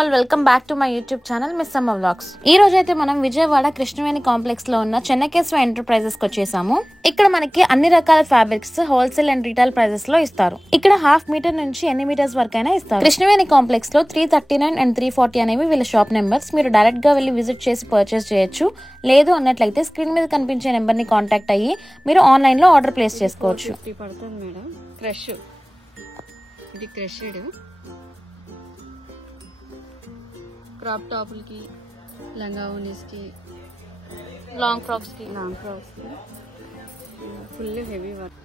All welcome back to my YouTube channel Missamma vlogs. ఈ రోజు అయితే మనం విజయవాడ కృష్ణవేణి కాంప్లెక్స్ లో ఉన్న చెన్నకేశ్వర ఎంటర్ప్రైజెస్ కి వచ్చేసాము. ఇక్కడ మనకి అన్ని రకాల fabrics wholesale and retail prices లో ఇస్తారు. ఇక్కడ 1/2 మీటర్ నుంచి ఎన్ని మీటర్స్ వరకు అయినా ఇస్తారు. కృష్ణవేణి కాంప్లెక్స్ లో 339 అండ్ 340 అనేవి వీళ్ళ షాప్ నెంబర్స్. మీరు డైరెక్ట్ గా వెళ్ళి విజిట్ చేసి పర్చేస్ చేయొచ్చు. లేదు అన్నట్లయితే స్క్రీన్ మీద కనిపించే నెంబర్ ని కాంటాక్ట్ అయ్యి మీరు ఆన్లైన్ లో ఆర్డర్ ప్లేస్ చేసుకోవచ్చు. ఇది క్రష్డ్ క్రాప్ టాపులకి, లంగా ఓనీస్కి, లాంగ్ ఫ్రాక్స్ కి ఫుల్ హెవీ వర్క్.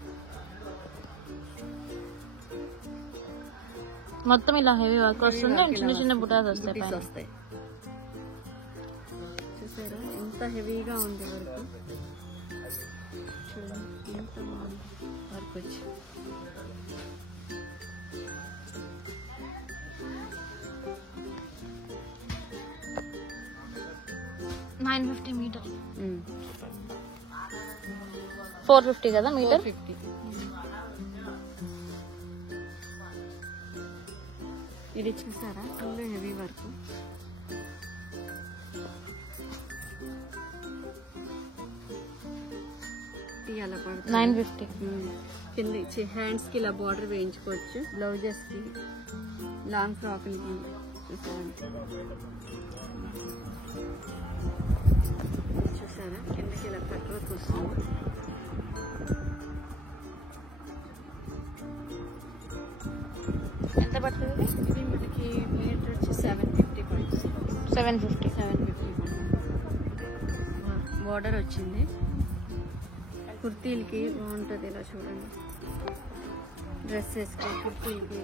మొత్తం ఇలా హెవీ వర్క్ వస్తుంది. చిన్న చిన్న బుటాస్ వస్తాయి. చూసారా ఎంత హెవీగా ఉంది వర్క్. చూడండి ఎంత వర్క్ వచ్చి 950 మీటర్ 450 కదా మీటర్. 450. ఇది చూసారా ఫుల్ హెవీ వర్క్. అలా పడుతుంది 950. కింద హ్యాండ్స్ కి ఇలా బార్డర్ వేయించుకోవచ్చు. బ్లౌజెస్ కి, లాంగ్ ఫ్రాక్లకి చూసారా కిందకి ఇలా కట్ వర్క్ వస్తుంది. ఎంత పడుతుంది? ఇది మనకి మీటర్ వచ్చి 750 పడుతుంది. 750 బార్డర్ వచ్చింది. కుర్తీలకి బాగుంటుంది. ఇలా చూడండి డ్రెస్సెస్కి, కుర్తీలకి.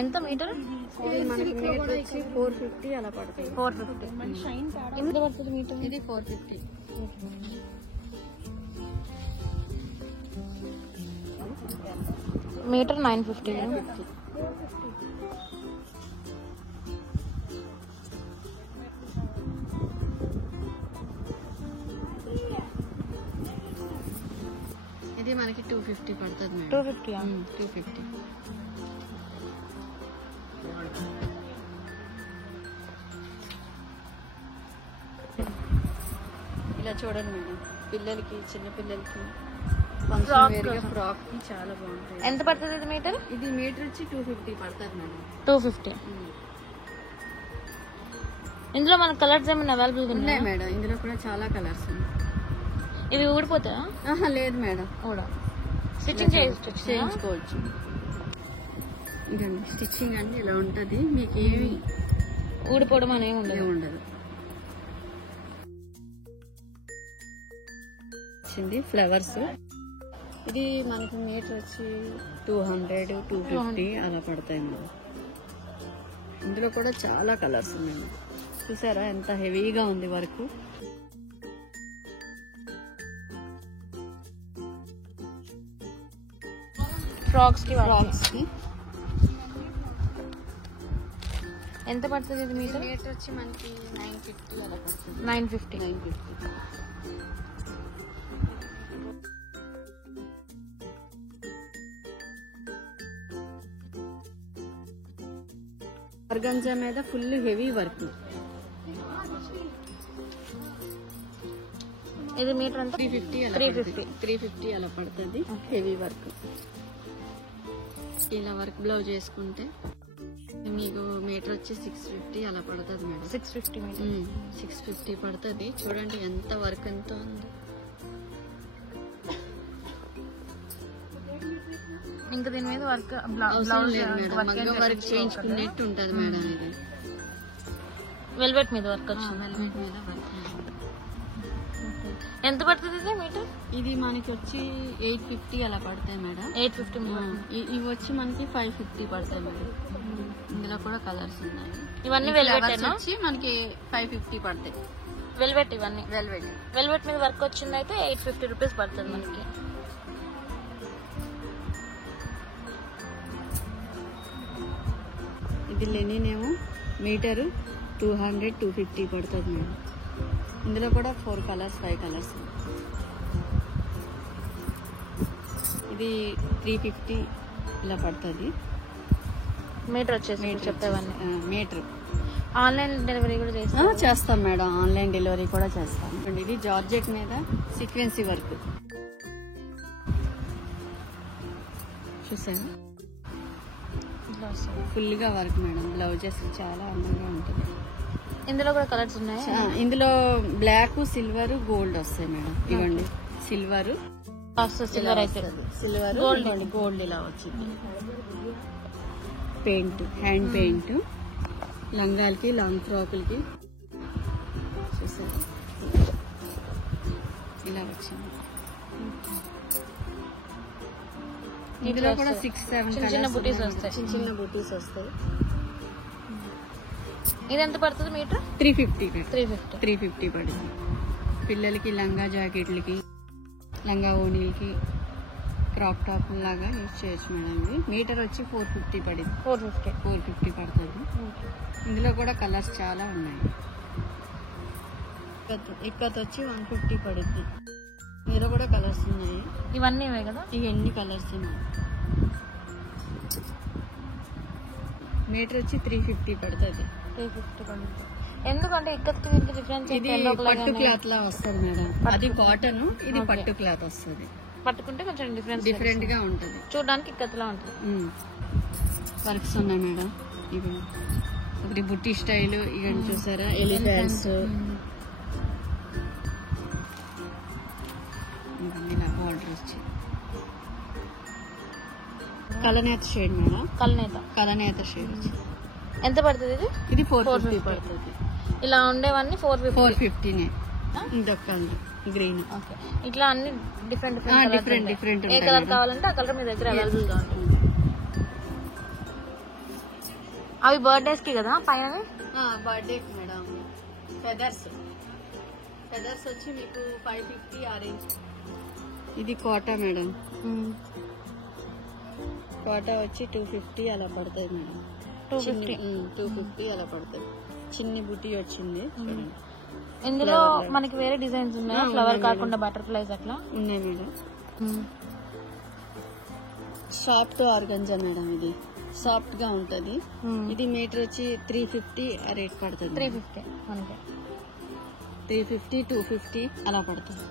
ఎంత మీటర్? ఇది మనకి మీటర్ వచ్చి 450 అలా పడుతుంది. 450. ఎంత పడుతుంది మీటర్? ఇది 450. మీటర్ 950. ఇది మనకి 250 పడుతుంది మేడం. 250. 250. ఇలా చూడండి మేడం, పిల్లలకి, చిన్న పిల్లలకి ఫ్రాక్ కి చాలా బాగుంటాయి. ఎంత పడుతుంది ఇది మీటర్? ఇది మీటర్ వచ్చి 250 పడుతుంది మేడం. 250. ఇందులో మన కలర్స్ ఏమైనా అవైలబుల్ ఉన్నాయి మేడం. ఇందులో కూడా చాలా కలర్స్ ఉన్నాయి. ఇవి ఊడిపోతాయా? లేదు మేడం, కూడా స్టిచ్చింగ్ చేయించుకోవచ్చు. ఇదండి స్టిచ్చింగ్ అంటే ఇలా ఉంటుంది. మీకు ఏమి ఊడిపోవడం అనేవి ఉండదు. ఫ్లవర్స్ ఇది మనకి మీటర్ వచ్చి 200, 250 అలా పడతాయి మేడం. ఇందులో కూడా చాలా కలర్స్ ఉన్నాయి. చూసారా ఎంత హెవీగా ఉంది వర్క్. ఫ్రాక్స్ కి ఎంత పడుతుంది ఇది మీటర్? మీటర్ వచ్చి మనకి 950 అలా పడుతుంది. 950. ఆర్గంజా మీద ఫుల్ హెవీ వర్క్. ఇది మీటర్ అంతా 350 అలా పడుతుంది. Heavy work. ఇలా వర్క్ బ్లౌజ్ చేసుకుంటే మీకు మీటర్ వచ్చి 650 అలా పడుతుంది మేడం. 650 మీటర్ 650 పడుతుంది. చూడండి ఎంత వర్క్ ఎంత ఉంది. ఇంకా దీని మీద వర్క్ మగ్గం వర్క్ చేయించుకున్నట్టు ఉంటది మేడం. ఇది వెల్వెట్ మీద వర్క్ వచ్చింది. వెల్వెట్ మీద వర్క్. ఎంత పడుతుంది ఇది మీటర్? ఇది మనకి వచ్చి 850 అలా పడతాయి మేడం. 850. ఇవి వచ్చి మనకి 550 పడతాయి మేడం. ఇందులో కూడా కలర్స్ ఉన్నాయి. ఇవన్నీ వెల్వెట్ వచ్చి మనకి 550 పడతాయి. వెల్వెట్ ఇవన్నీ వెల్వెట్ మీద వర్క్ వచ్చింది అయితే 850 రూపీస్ పడుతుంది మనకి. ఇది లెనిన్ ఏమో మీటరు 200, 250 పడుతుంది మేడం. ఇందులో కూడా 4 కలర్స్, 5 కలర్స్. ఇది 350 ఇలా పడుతుంది. మీటర్ వచ్చేసి చెప్పేవన్నీ. మీటర్. ఆన్లైన్ డెలివరీ కూడా చేస్తాం మేడం, ఆన్లైన్ డెలివరీ కూడా చేస్తాం. ఇది జార్జెట్ మీద సీక్వెన్సీ వర్క్ చూసాను, ఫుల్ గా వర్క్ మేడం. బ్లౌజెస్ చాలా అందంగా ఉంటుంది. ఇందులో కూడా కలర్స్ ఉన్నాయి. ఇందులో బ్లాక్, సిల్వర్, గోల్డ్ వస్తాయి మేడం. ఇవ్వండి సిల్వర్, సిల్వర్ అయితే సిల్వర్, గోల్డ్ ఇలా వచ్చింది. పెయింట్, హ్యాండ్ పెయింట్, లంగాలకి, లాంగ్ ఫ్రాకులకి చూసారు ఇలా వచ్చింది. ఇందులో కూడా 6-7 చిన్న బుటీస్ వస్తాయి. చిన్న బుటీస్ వస్తాయి. ఇది ఎంత పడుతుంది మీటర్? 350 పడుతుంది. పిల్లలకి లంగా జాకెట్లకి, లంగా ఓనీలకి, క్రాప్ టాప్ లాగా యూజ్ చేయొచ్చు మేడం. ఇది మీటర్ వచ్చి 450 పడింది. 450 పడుతుంది. ఇందులో కూడా కలర్స్ చాలా ఉన్నాయి. ఇక్కత్ వచ్చి 150 పడుద్ది. ఇందులో కూడా కలర్స్ ఉన్నాయి. ఇవన్నీ కదా, ఇవన్నీ కలర్స్ ఉన్నాయి. మీటర్ వచ్చి 350 పడుతుంది. 350 పడుతుంది. ఎందుకంటే ఇక్కత్కి డిఫరెన్స్ ఇది పట్టు క్లాత్ లా వస్తుంది మేడం. అది కాటన్, ఇది పట్టు క్లాత్ వస్తుంది. పట్టుకుంటే కొంచెం డిఫరెంట్ గా ఉంటుంది. చూడడానికి ఇక్కత్లా ఉంటుంది. వర్క్స్ ఉన్నాయి మేడం. ఇవి ఒకటి బుట్టి స్టైల్, ఇవన్నీ చూసారా, ఎలిఫెంట్స్, ఇలా బార్డర్ వచ్చి కలనేత షేడ్ మేడం. కలనేత షేడ్ వచ్చి ఎంత పడుతుంది ఇది? ఇది 450 పడుతుంది. ఇలా ఉండేవన్నీ 450. ఇదొక గ్రీన్. ఇట్లా అన్ని డిఫరెంట్ డిఫరెంట్ ఏ కలర్ కావాలంటే ఆ కలర్ మీ దగ్గర అవైలబుల్ గా ఉంటుంది. అవి బర్త్డేస్ కి కదా పైన? Birthday madam. ఫెదర్స్ వచ్చి మీకు 550 ఆరెంజ్. ఇది కోటా మేడం. కోటా వచ్చి 250 అలా పడుతుంది మేడం. 250 అలా పడుతుంది. చిన్ని బుట్టి వచ్చింది చూడండి. ఇందులో మనకి వేరే డిజైన్స్ ఉన్నాయి, ఫ్లవర్ కాకుండా బటర్ఫ్లైస్ అట్లా ఉన్నాయి మేడం. Soft organza madam. ఇది సాఫ్ట్ గా ఉంటది. ఇది మీటర్ వచ్చి 350 రేట్ పడుతుంది. 350 మనకి 350, 250 అలా పడుతుంది.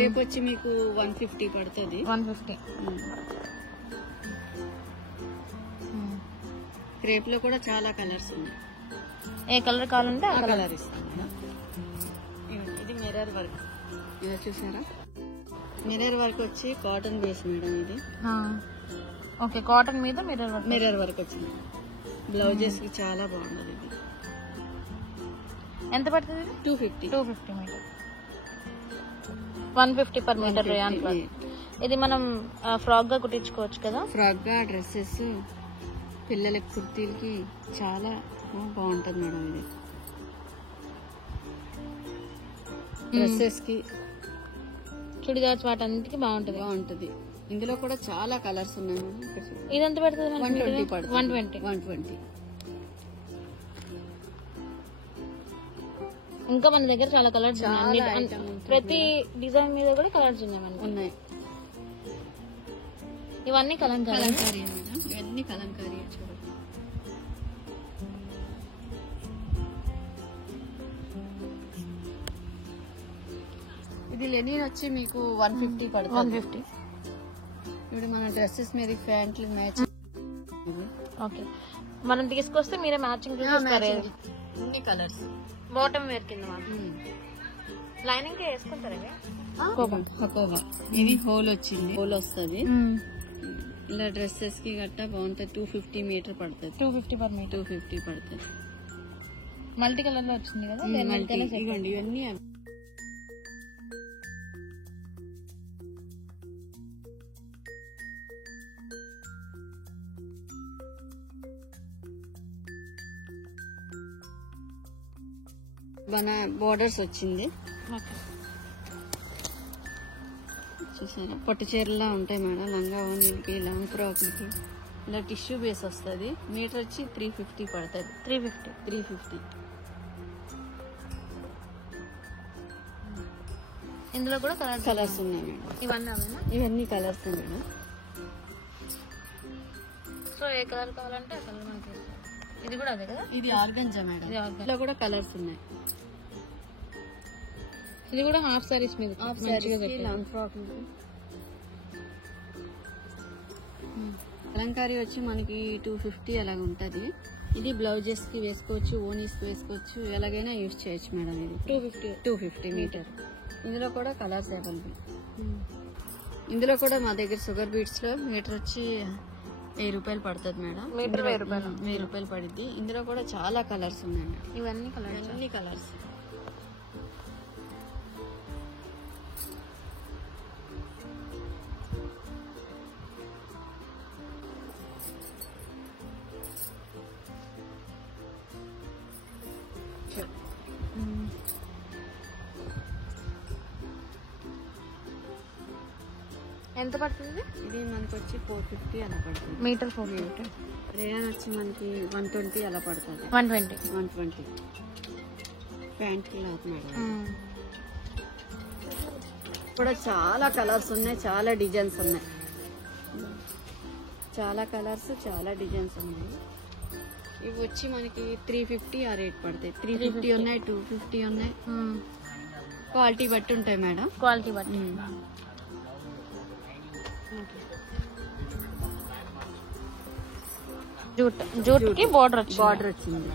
రేపు వచ్చి మీకు 150 పడుతుంది. 150. క్రేప్ లో కూడా చాలా కలర్స్ ఉన్నాయి. ఏ కలర్ కావాలంటే ఆ కలర్ ఇస్తాం. ఇది మిర్రర్ వర్క్. ఇలా చూసారా, మిర్రర్ వర్క్ వచ్చి కాటన్ బేస్ మేడం. ఇది ఓకే, కాటన్ మీద మిర్రర్ వర్క్ వచ్చింది. బ్లౌజెస్ కి చాలా బాగుంటుంది. ఇది ఎంత పడుతుంది? 250 మీటర్. 150 per metre. ఇది మనం ఫ్రాక్ గా కుట్టించుకోవచ్చు కదా. ఫ్రాక్ గా, డ్రెస్సెస్, పిల్లలకి, కుర్తీలకి చాలా బాగుంటుంది మేడం. ఇది డ్రెస్సెస్ కి, చుడిదార్స్ వాటన్నిటికి బాగుంటుంది. ఇందులో కూడా చాలా కలర్స్ ఉన్నాయి. ఇది ఎంత పడుతుంది? 120 పడుతుంది. 120. ఇంకా మన దగ్గర చాలా కలర్స్ ఉన్నాయి. ప్రతి డిజైన్ మీద కూడా కలర్స్ ఉన్నాయి. ఇవన్నీ కలంకారీ మేడం. ఇవన్నీ కలంకారీ. చూడండి, ఇది లెనిన్ వచ్చి మీకు 150 పడుతుంది. 150. ఇప్పుడు మన డ్రెస్సెస్ మీద ప్యాంట్లు మ్యాచ్. ఓకే, మనం తీసుకొస్తే మీరే మ్యాచింగ్ అన్ని కలర్స్. బాటమ్ వేర్ కింద లైనింగ్ వేసుకుంటారా? హకోబా. ఇది హోల్ వచ్చింది, హోల్ వస్తుంది. ఇలా డ్రెస్సెస్ కి గట్టా బాగుంటుంది. 250 మీటర్ పడుతుంది. 250 పర్ మీటర్. 250 పడుతుంది. మల్టీ కలర్ లో వచ్చింది కదా. ఇవ్వండి, ఇవన్నీ బోర్డర్స్ వచ్చింది. చూసారా, పట్టు చీరలా ఉంటాయి మేడం. లంగా ఓనీలకి, లాంగ్ ఫ్రాక్లకి ఇలా టిష్యూ బేస్ వస్తుంది. మీటర్ వచ్చి 350 పడుతుంది. 350. ఇందులో కూడా కలర్స్ ఉన్నాయి మేడం. ఇవన్నీ ఇవన్నీ కలర్స్ మేడం. సో లో ఏ కలర్ కావాలంటే ఆ కలర్ మనకి ఇస్తారు. ఇది కూడా అదే కదా? ఇది ఆర్గంజా మేడం. ఇందులో కూడా కలర్స్ ఉన్నాయి. ఇది కూడా హాఫ్ సారీస్ మీద, half saris, long frock. Kalamkari వచ్చి మనకి 250 అలాగ ఉంటది. ఇది బ్లౌజెస్ కి వేసుకోవచ్చు, ఓనీస్ కి వేసుకోవచ్చు, ఎలాగైనా యూజ్ చేయొచ్చు మేడం. ఇది 250 మీటర్. ఇందులో కూడా కలర్స్ అవైలబుల్. ఇందులో కూడా మా దగ్గర షుగర్ బీట్స్ లో మీటర్ వచ్చి 1000 రూపాయలు పడుతుంది మేడం. మీటర్ 1000 రూపాయలు పడుద్ది. ఇందులో కూడా చాలా కలర్స్ ఉన్నాయి మేడం. ఇవన్నీ కలర్స్. ఎంత పడుతుంది? ఇది మనకి వచ్చి 450 అలా పడుతుంది. మీటర్ 450. రేయాన్ వచ్చి మనకి 120 అలా పడుతుంది. 120 ప్యాంట్ క్లాత్ మేడం. కూడా చాలా కలర్స్ ఉన్నాయి, చాలా డిజైన్స్ ఉన్నాయి. చాలా కలర్స్, చాలా డిజైన్స్ ఉన్నాయి. ఇవి వచ్చి మనకి 350 ఆ రేట్ పడతాయి. 350 ఉన్నాయి, 250 ఉన్నాయి. క్వాలిటీ బట్టి ఉంటాయి మేడం. క్వాలిటీ బట్టి. జూట్ కి బార్డర్ వచ్చింది.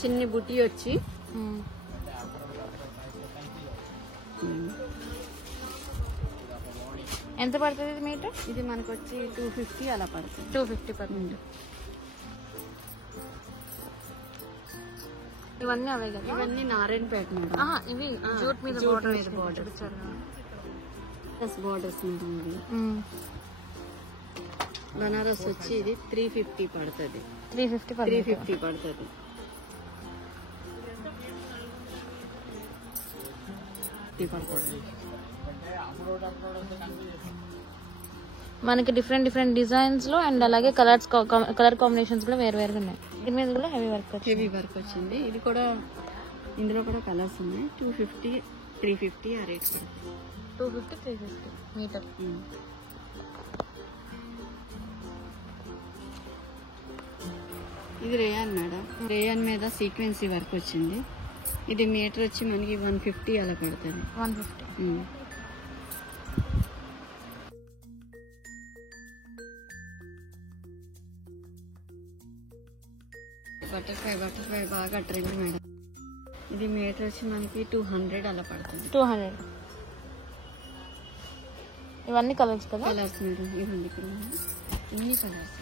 చిన్ని బుట్టి వచ్చి ఎంత పడుతుంది ఇది మీటర్? ఇది మనకు వచ్చి 250 అలా పడుతుంది. 250 per meter. ఇవన్నీ అవే కదా? ఇవన్నీ నారాయణపేట మేడం. ఇవి జూట్ మీద బోర్డర్స్ మేడం. ఇది బనారస్ వచ్చి ఇది 350 పడుతుంది. 350 పడుతుంది. మనకి డిఫరెంట్ డిజైన్స్ లో అండ్ అలాగే కలర్ కాంబినేషన్స్ కూడా వేరు ఉన్నాయి. దీని మీద కూడా హెవీ వర్క్ వచ్చింది. ఇది కూడా, ఇందులో కూడా కలర్స్ ఉన్నాయి. 250, 350 ఆ రేట్. 250, 350 మీటర్. ఇది రేయాన్ మేడం. రేయాన్ మీద సీక్వెన్సీ వర్క్ వచ్చింది. ఇది మీటర్ వచ్చి మనకి 150 అలా పడుతుంది. 150. బటర్ఫ్లై బాగా ట్రెండ్ మేడం. ఇది మీటర్ వచ్చి మనకి 200 అలా పడుతుంది. 200. ఇవన్నీ కలర్స్ కదా? Colours madam. ఇవన్నీ ఇక్కడ ఇన్ని కలర్స్.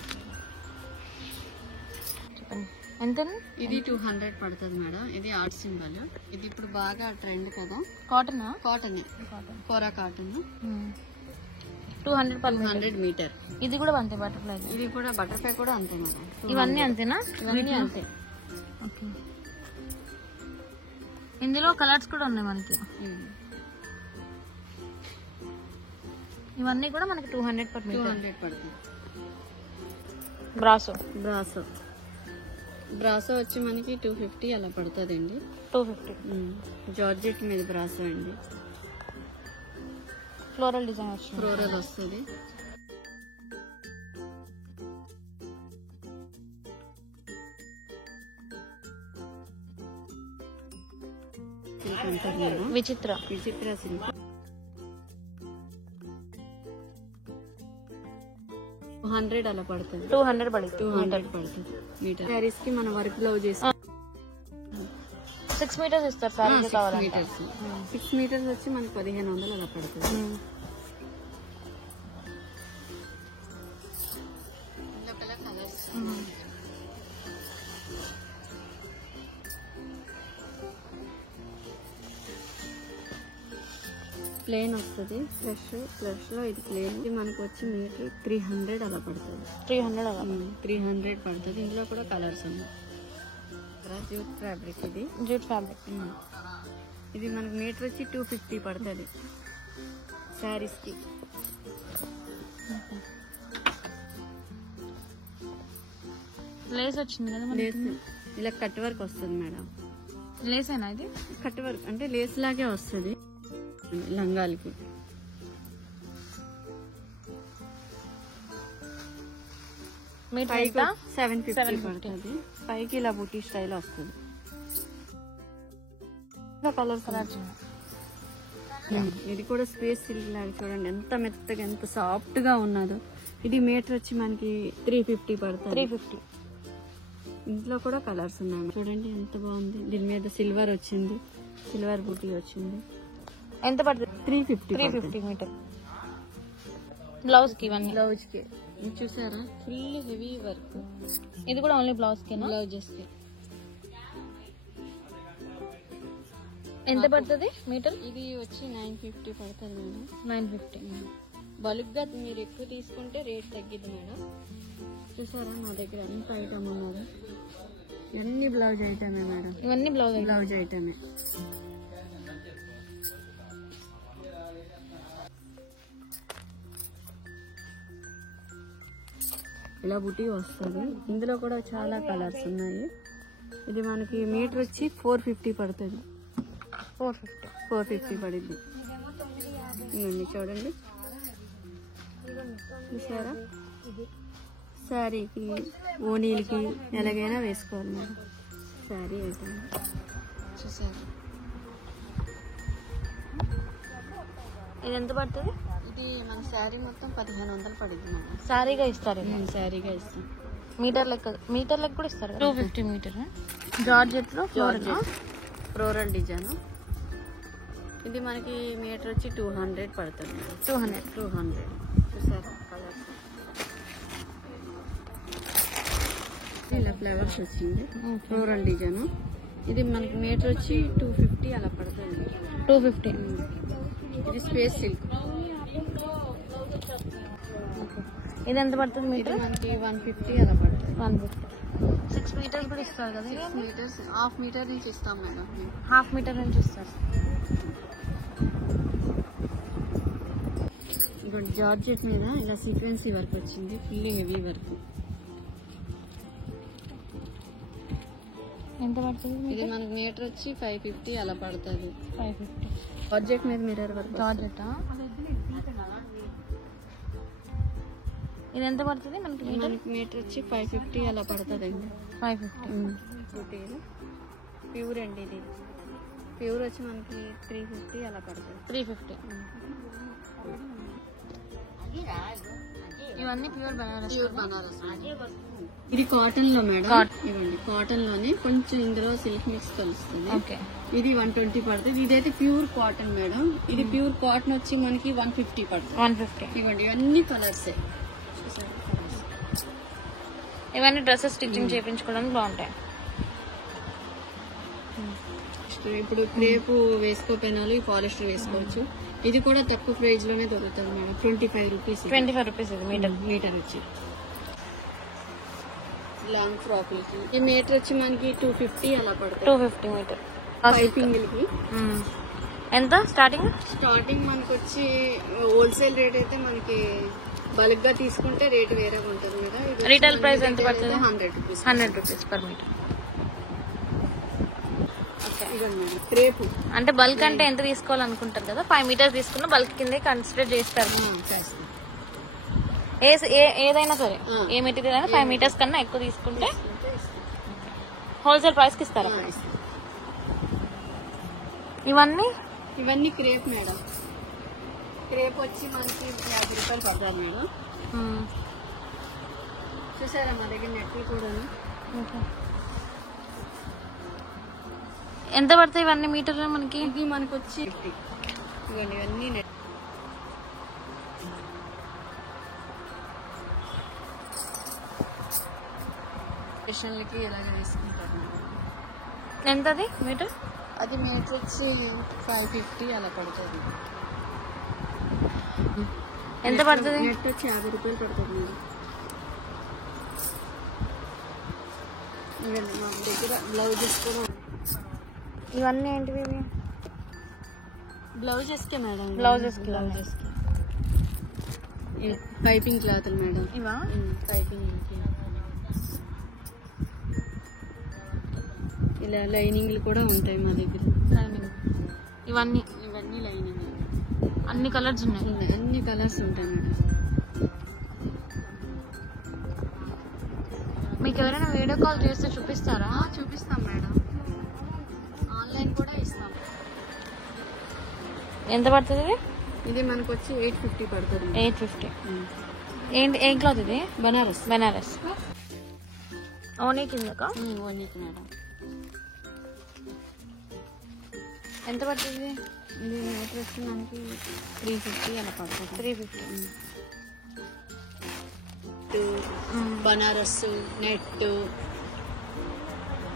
ఎంత? ఇది 200 పడుతుంది మేడం. ఇది ఆర్ట్ సింబల్. ఇది ఇప్పుడు బాగా ట్రెండ్ కదా. Cotton kora cotton. 200 per metre. ఇది కూడా అంతే బటర్ఫ్లై. ఇది కూడా బటర్ఫ్లై కూడా అంతే మేడం. ఇవన్నీ అంతేనా? ఇవన్నీ అంతే. ఓకే. ఇందులో కలర్స్ కూడా ఉన్నాయి మనకి. ఇవన్నీ కూడా మనకి 200 per meter. 200 పడుతుంది. బ్రాసో వచ్చి మనకి 250 అలా పడుతుంది అండి. 250. జార్జెట్ మీద బ్రాసో అండి. ఫ్లోరల్ డిజైన్ వస్తుంది. విచిత్ర సిల్క్ 200 అలా పడుతుంది. 200 పడుతుంది మీటర్. సారీస్ కి మన వర్క్ బ్లౌజ్ 6 meters ఇస్తారు సారీ కావాలంటే. 6 meters వచ్చి మనకి 1500 అలా పడుతుంది. ప్లేన్ వస్తుంది. ఫ్లష్ లో ఇది ప్లేన్. ఇది మనకు వచ్చి మీటర్ 300 అలా పడుతుంది. 300 పడుతుంది. ఇందులో కూడా కలర్స్ ఉన్నాయి. Jute fabric. ఇది మనకు మీటర్ వచ్చి 250 పడుతుంది శారీస్ కి. లేస్ వచ్చింది కదా? లేస్ ఇలా కట్ వర్క్ వస్తుంది మేడం. లేస్ అయినా ఇది? కట్ వర్క్ అంటే లేస్ లాగే వస్తుంది లంగాలకి. మీటర్ పైకి ఎంత? 750 పడుతుంది. పైకి ఇలా బుటీ స్టైల్ వస్తుంది. కలర్స్ ఇది కూడా స్పేస్ సిల్క్ లాగా చూడండి ఎంత మెత్తగా ఎంత సాఫ్ట్ గా ఉన్నదో. ఇది మీటర్ వచ్చి మనకి 350 పడుతుంది. 350. ఇంట్లో కూడా కలర్స్ ఉన్నాయి చూడండి ఎంత బాగుంది. దీని మీద సిల్వర్ వచ్చింది, సిల్వర్ బుటీ వచ్చింది. ఎంత పడుతుంది? 350 మీటర్. బ్లౌజ్ కి ఇవన్నీ. బ్లౌజ్ కి ఇది చూసారా ఫుల్ హెవీ వర్క్. ఇది కూడా ఓన్లీ బ్లౌజ్ కి. బ్లౌజెస్ కి ఎంత పడుతుంది మీటర్? ఇది వచ్చి 950 పడుతుంది మేడం. 950. బల్క్ గా మీరు ఎక్కువ తీసుకుంటే రేట్ తగ్గిద్ది మేడం. చూసారా నా దగ్గర ఎంత ఐటమ్ ఉన్నది. ఇవన్నీ బ్లౌజ్ ఐటమే మేడం. ఇవన్నీ బ్లౌజ్ ఐటమే. ఇలా బుటీ వస్తుంది. ఇందులో కూడా చాలా కలర్స్ ఉన్నాయి. ఇది మనకి మీటర్ వచ్చి 450 పడుతుంది. 450 పడుద్ది. ఇవన్నీ చూడండి చూసారా. శారీకి ఓనీలకి ఎలాగైనా వేసుకోవాలి మేడం. శారీ అయితే చూసారా. ఇది ఎంత పడుతుంది? ఇది మన శారీ మొత్తం 1500 పడుద్ది మేడం. సారీగా ఇస్తారు. శారీగా ఇస్తాం. మీటర్ లెక్క కూడా ఇస్తారు. 250 మీటర్. జార్జెట్ లో ఫ్లోరల్ డిజైన్. ఇది మనకి మీటర్ వచ్చి 200 పడుతుంది. 200 చూసారా కలర్స్. ఇలా ఫ్లవర్స్ వచ్చింది ఫ్లోరల్ డిజైన్. ఇది మనకి మీటర్ వచ్చి 250 అలా పడుతుంది. 250. ఇది స్పేస్ సిల్క్. ఇది ఎంత పడుతుంది మీటర్? మనకి 150 అలా పడుతుంది. 150. 6 మీటర్స్ కూడా ఇస్తారు కదా. 6 మీటర్స్ హాఫ్ మీటర్ నుంచి ఇస్తాం మేడం. హాఫ్ మీటర్ నుంచి ఇస్తారు. ఇప్పుడు జార్జెట్ మీద ఇలా సీక్వెన్సీ వర్క్ వచ్చింది. Full heavy work. ఎంత పడుతుంది? ఇది మనకి మీటర్ వచ్చి 550 అలా పడుతుంది. 550. జార్జెట్ మీద మిర్రర్ వర్క్. జార్జెట్. ఇది ఎంత పడుతుంది మనకి? మీటర్ వచ్చి 550 అలా పడుతుంది అండి. 550. ప్యూర్ అండి. ఇది ప్యూర్ వచ్చి మనకి 350 అలా పడుతుంది. 350. ఇవన్నీ ప్యూర్ బనారస్. ఇది కాటన్ లో మేడం. ఇవ్వండి కాటన్ లోనే కొంచెం ఇందులో సిల్క్ మిక్స్ కలుస్తుంది. ఇది 120 పడుతుంది. ఇదైతే ప్యూర్ కాటన్ మేడం. ఇది ప్యూర్ కాటన్ వచ్చి మనకి 150 పడుతుంది. 150. ఇవ్వండి ఇవన్నీ కలర్స్. ఇవన్నీ డ్రెస్సెస్ స్టిచ్చింగ్ చేయించుకోవడానికి బాగుంటాయి. ఇప్పుడు క్రేపు వేసుకోపోయినాలు ఈ పాలిస్టర్ వేసుకోవచ్చు. ఇది కూడా తక్కువ ప్రైస్ లోనే దొరుకుతుంది మేడం. 25 రూపీస్. 25 రూపీస్ ఇది మీటర్ వచ్చి. లాంగ్ ఫ్రాక్ ఈ మీటర్ వచ్చి మనకి 250 అలా పడుతుంది. 250 మీటర్. పైపింగ్ కి ఎంత స్టార్టింగ్? స్టార్టింగ్ మనకి వచ్చి హోల్సేల్ రేట్ అయితే మనకి బల్క్ గా తీసుకుంటే రేట్ వేరే ఉంటుంది కదా. రీటైల్ ప్రైస్ ఎంత పడుతుంది? 100 rupees. 100 rupees per metre. Crepe అంటే బల్క్ అంటే ఎంత తీసుకోవాలనుకుంటారు కదా. 5 మీటర్స్ తీసుకున్న బల్క్ కింద కన్సిడర్ చేస్తారు. ఏదైనా సరే ఏ మెటీరియల్ అయినా 5 మీటర్స్ కన్నా ఎక్కువ తీసుకుంటే హోల్సేల్ ప్రైస్ కి ఇస్తారు. ఇవన్నీ క్రేప్ మేడం. క్రేప్ వచ్చి మనకి 50 రూపాయలు పడతారు మేడం. చూసారా మా దగ్గర నెట్లు కూడా. ఎంత పడతాయి ఇవన్నీ మీటర్ మనకి? ఇది మనకి వచ్చి 50. ఇవన్నీ నెట్. స్పెషల్కి ఎలాగ తీసుకుంటారు. ఎంతది మీటర్? అది మీటర్ వచ్చి 550 అలా పడుతుంది. ఎంత పడుతుంది? నెట్ వచ్చి 50 రూపాయలు పడుతుంది మేడం. ఇవన్నీ మా దగ్గర బ్లౌజెస్ కూడా. ఇవన్నీ ఏంటివి? బ్లౌజెస్ కే మేడం. బ్లౌజెస్ పైపింగ్ క్లాత్లు మేడం. ఇవా పైపింగ్ ఇలా లైనింగ్లు కూడా ఉంటాయి మా దగ్గర. ఇవన్నీ లైనింగ్. అన్ని కలర్స్ ఉన్నాయి. అన్ని కలర్స్ ఉంటాయి మేడం. మీకు ఎవరైనా వీడియో కాల్ చేస్తే చూపిస్తారా? చూపిస్తాం మేడం, ఆన్లైన్ కూడా ఇస్తాం. ఎంత పడుతుంది? ఇది మనకు వచ్చి 850 పడుతుంది. 850. ఏంటి ఏం క్లాత్ ఇది? బనారస్. బనారస్ ఓనీ కిందకా? ఓనీకి మేడం. ఎంత పడుతుంది? ఇది మీటర్ వచ్చి మనకి 350 అలా పడుతుంది. 350. బనారస్ నెట్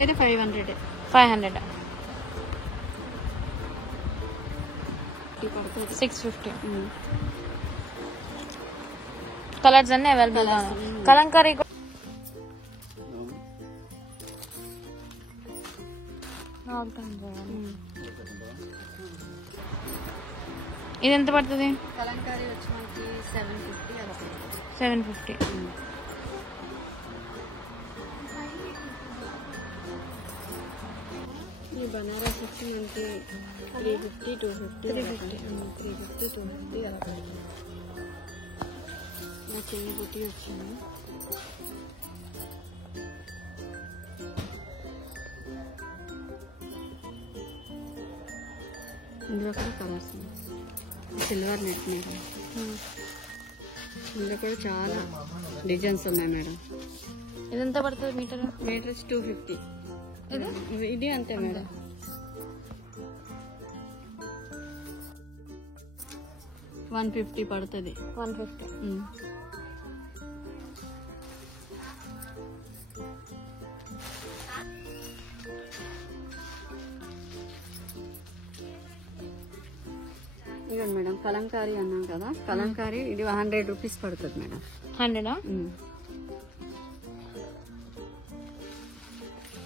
ఇది 500 500. పడుతుంది. 650. కలర్స్ అన్ని అవైలబుల్ గా ఉన్నాయి. కలంకారీ ఇది ఎంత పడుతుంది? కలంకారీ వచ్చి మనకి 750 అలా పడుతుంది. 750. ఈ బనారస్ వచ్చి మనకి 350 250 350 అలా పడుతుంది. నా చిన్న బుట్టి వచ్చింది. ఇందులో కూడా కలర్స్ సిల్వర్ నెట్ మేడం. ఇందులో కూడా చాలా డిజైన్స్ ఉన్నాయి మేడం. ఇది ఎంత పడుతుంది మీటర్? మీటర్ వచ్చి 250. ఇది అంతే మేడం. $150 పడుతుంది. 150. ఇదిగోండి మేడం, కలంకారీ అన్నాం కదా, కలంకారీ ఇది 100 రూపీస్ పడుతుంది మేడం. 100.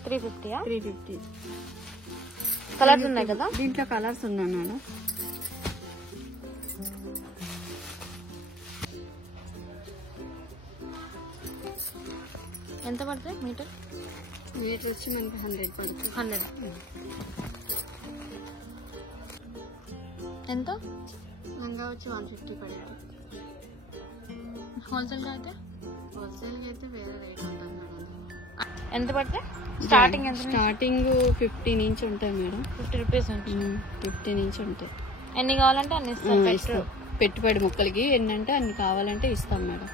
350. 350. కలర్స్ ఉన్నాయి కదా? దీంట్లో కలర్స్ ఉన్నాయి మేడం. ఎంత పడుతుంది మీటర్? మీటర్ వచ్చి మనకి 100 పడుతుంది. 100. ఎంత? లంగా వచ్చి 150 పడుతుంది. హోల్సేల్ గా అయితే? హోల్సేల్ అయితే వేరే రేట్ ఉంటుంది మేడం. ఎంత పడుతుంది స్టార్టింగ్? ఎంత? స్టార్టింగ్ 50 నుంచి ఉంటాయి మేడం. 50 రూపీస్ నుంచి 50 నుంచి ఉంటాయి. ఎన్ని కావాలంటే అన్ని ఇస్తాం. పెట్టుబడి మొక్కలకి ఎన్నంటే అన్ని కావాలంటే ఇస్తాం మేడం.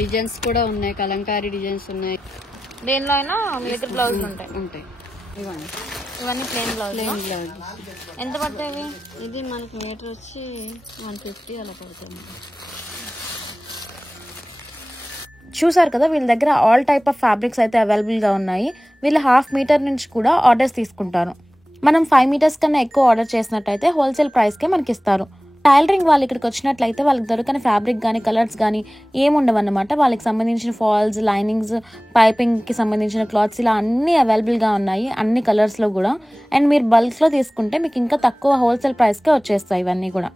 డిజైన్స్ కూడా ఉన్నాయి, కలంకారీ డిజైన్స్ ఉన్నాయి. దేనిలో అయినా మీ దగ్గర బ్లౌజ్ ఉంటాయి. ఇవన్నీ ప్లెయిన్ బ్లౌజ్. ఎంత పడతాయి? ఇది మనకి మీటర్ వచ్చి 150 అలా పడుతుంది. చూసారు కదా, వీళ్ళ దగ్గర ఆల్ టైప్ ఆఫ్ ఫ్యాబ్రిక్స్ అయితే అవైలబుల్ గా ఉన్నాయి. వీళ్ళు 1/2 మీటర్ నుంచి కూడా ఆర్డర్స్ తీసుకుంటారు. మనం 5 మీటర్స్ కన్నా ఎక్కువ ఆర్డర్ చేసినట్టయితే హోల్సేల్ ప్రైస్ కే మనకి ఇస్తారు. టైలరింగ్ వాళ్ళు ఇక్కడికి వచ్చినట్లయితే వాళ్ళకి దొరకని ఫ్యాబ్రిక్ కానీ కలర్స్ కానీ ఏముండవన్నమాట. వాళ్ళకి సంబంధించిన ఫాల్స్, లైనింగ్స్, పైపింగ్కి సంబంధించిన క్లాత్స్ ఇలా అన్నీ అవైలబుల్గా ఉన్నాయి, అన్ని కలర్స్లో కూడా. అండ్ మీరు బల్క్స్లో తీసుకుంటే మీకు ఇంకా తక్కువ హోల్సేల్ ప్రైస్కే వచ్చేస్తాయి ఇవన్నీ కూడా.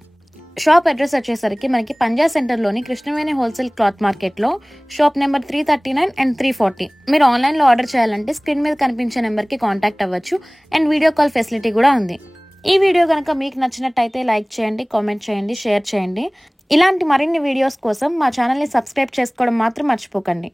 షాప్ అడ్రస్ వచ్చేసరికి మనకి పంజా సెంటర్లోని కృష్ణవేణి హోల్సేల్ క్లాత్ మార్కెట్లో షాప్ నెంబర్ 339 అండ్ 340. మీరు ఆన్లైన్లో ఆర్డర్ చేయాలంటే స్క్రీన్ మీద కనిపించే నెంబర్కి కాంటాక్ట్ అవ్వచ్చు. అండ్ వీడియో కాల్ ఫెసిలిటీ కూడా ఉంది. ఈ వీడియో కనుక మీకు నచ్చినట్టయితే లైక్ చేయండి, కామెంట్ చేయండి, షేర్ చేయండి. ఇలాంటి మరిన్ని వీడియోస్ కోసం మా ఛానల్ని సబ్స్క్రైబ్ చేసుకోవడం మాత్రం మర్చిపోకండి.